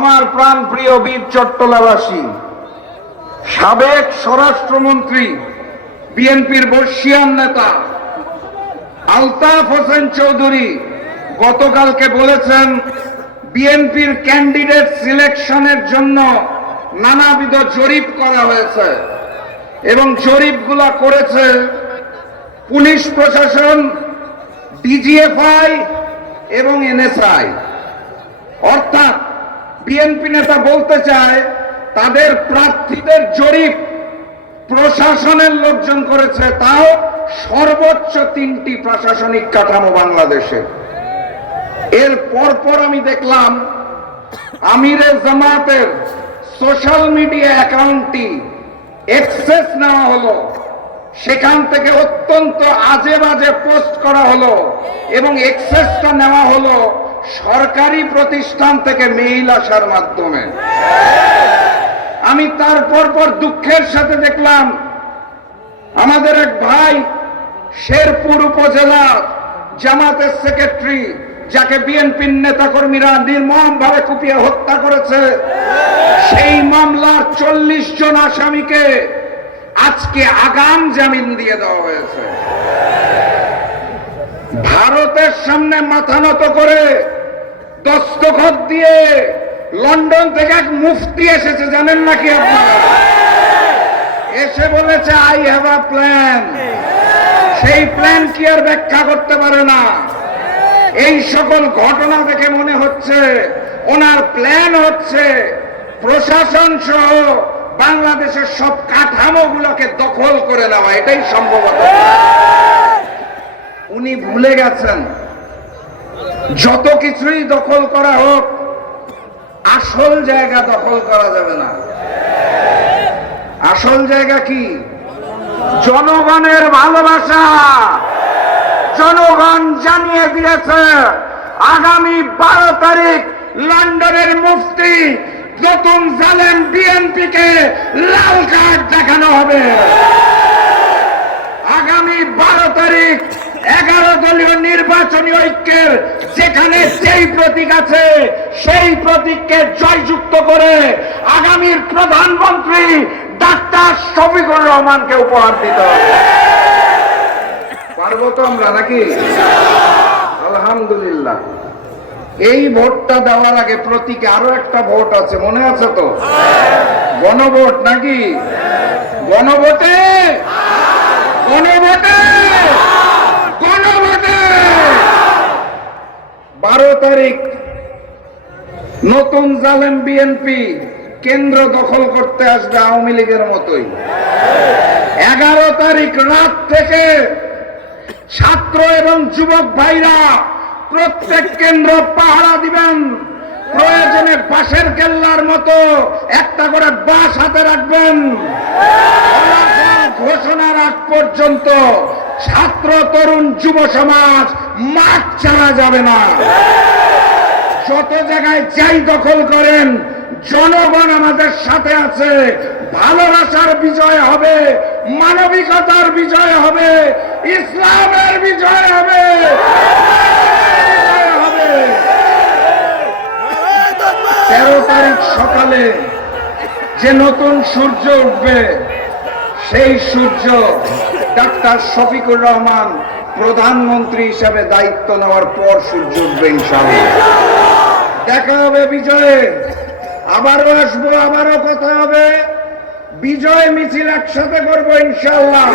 আমার প্রাণ প্রিয় বীর চট্টলাবাসী, সাবেক স্বরাষ্ট্রমন্ত্রী বিএনপির বর্ষিয়ান নেতা আলতাফ হোসেন চৌধুরী গতকালকে বলেছেন বিএনপির ক্যান্ডিডেট সিলেকশনের জন্য নানাবিধ জরিপ করা হয়েছে এবং জরিপগুলা করেছে পুলিশ প্রশাসন, ডিজিএফআই এবং এনএসআই। অর্থাৎ বিএনপি নেতা বলতে চায় তাদের প্রার্থীদের জরিপ প্রশাসনের লোকজন করেছে, তাও সর্বোচ্চ 3টি প্রশাসনিক কাঠামো বাংলাদেশে। এর পরপর আমি দেখলাম আমিরে জামাতের সোশ্যাল মিডিয়া অ্যাকাউন্টটি অ্যাক্সেস নেওয়া হলো, সেখান থেকে অত্যন্ত আজে বাজে পোস্ট করা হলো এবং অ্যাক্সেসটা নেওয়া হলো সরকারি প্রতিষ্ঠান থেকে মেইল আসার মাধ্যমে। আমি তারপর দুঃখের সাথে দেখলাম আমাদের এক ভাই শেরপুর উপজেলা জামাতের সেক্রেটারি, যাকে বিএনপির নেতাকর্মীরা নির্মমভাবে কুপিয়ে হত্যা করেছে, সেই মামলার 40 জন আসামিকে আজকে আগাম জামিন দিয়ে দেওয়া হয়েছে। ভারতের সামনে মাথা নত করে দস্তখত দিয়ে লন্ডন থেকে এক মুফতি এসেছে, জানেন নাকি আপনারা? এসে বলেছে আই হ্যাভ আ প্ল্যান। সেই প্ল্যান কি আর ব্যাখ্যা করতে পারে না? এই সকল ঘটনা দেখে মনে হচ্ছে ওনার প্ল্যান হচ্ছে প্রশাসন সহ বাংলাদেশের সব কাঠামোগুলোকে দখল করে নেওয়া। এটাই সম্ভবত। উনি ভুলে গেছেন যত কিছুই দখল করা হোক, আসল জায়গা দখল করা যাবে না। আসল জায়গা কি? জনগণের ভালোবাসা। জনগণ জানিয়ে দিয়েছে আগামী 12 তারিখ লন্ডনের মুফতি নতুন জালেম বিএনপিকে লাল কার্ড দেখানো হবে। আগামী 12 তারিখ 11 দলীয় নির্বাচনী ঐক্যের যেখানে যেই প্রতীক আছে সেই প্রতীককে জয়যুক্ত করে আগামীর প্রধানমন্ত্রী ডাক্তার শফিকুর রহমানকে উপহার দিতে হবে। পারবো তো আমরা নাকি? আলহামদুলিল্লাহ। এই ভোটটা দেওয়ার আগে প্রতীকে আরো একটা ভোট আছে, মনে আছে তো? গণভোট নাকি? গণভোটে গণভোটে গণভোটে 12 তারিখ নতুন জালেম বিএনপি কেন্দ্র দখল করতে আসবে আওয়ামী লীগের মতোই। 11 তারিখ রাত থেকে ছাত্র এবং যুবক ভাইরা প্রত্যেক কেন্দ্র পাহারা দিবেন। প্রয়োজনে বাঁশের কেল্লার মতো একটা করে বাঁশ হাতে রাখবেন। ঘোষণার আগ পর্যন্ত ছাত্র, তরুণ, যুব সমাজ মাঠ ছাড়া যাবে না। যত জায়গায় যাই দখল করেন, জনগণ আমাদের সাথে আছে। ভালোবাসার বিজয় হবে, মানবিকতার বিজয় হবে, ইসলামের বিজয় হবে। 13 তারিখ সকালে যে নতুন সূর্য উঠবে, সেই সূর্য ডাক্তার শফিকুর রহমান প্রধানমন্ত্রী হিসাবে দায়িত্ব নেওয়ার পর সূর্য উঠবে ইনশাআল্লাহ। দেখা হবে বিজয়ে। আবারও আসবো, আবারও কথা হবে। বিজয় মিছিল একসাথে করবো ইনশাআল্লাহ।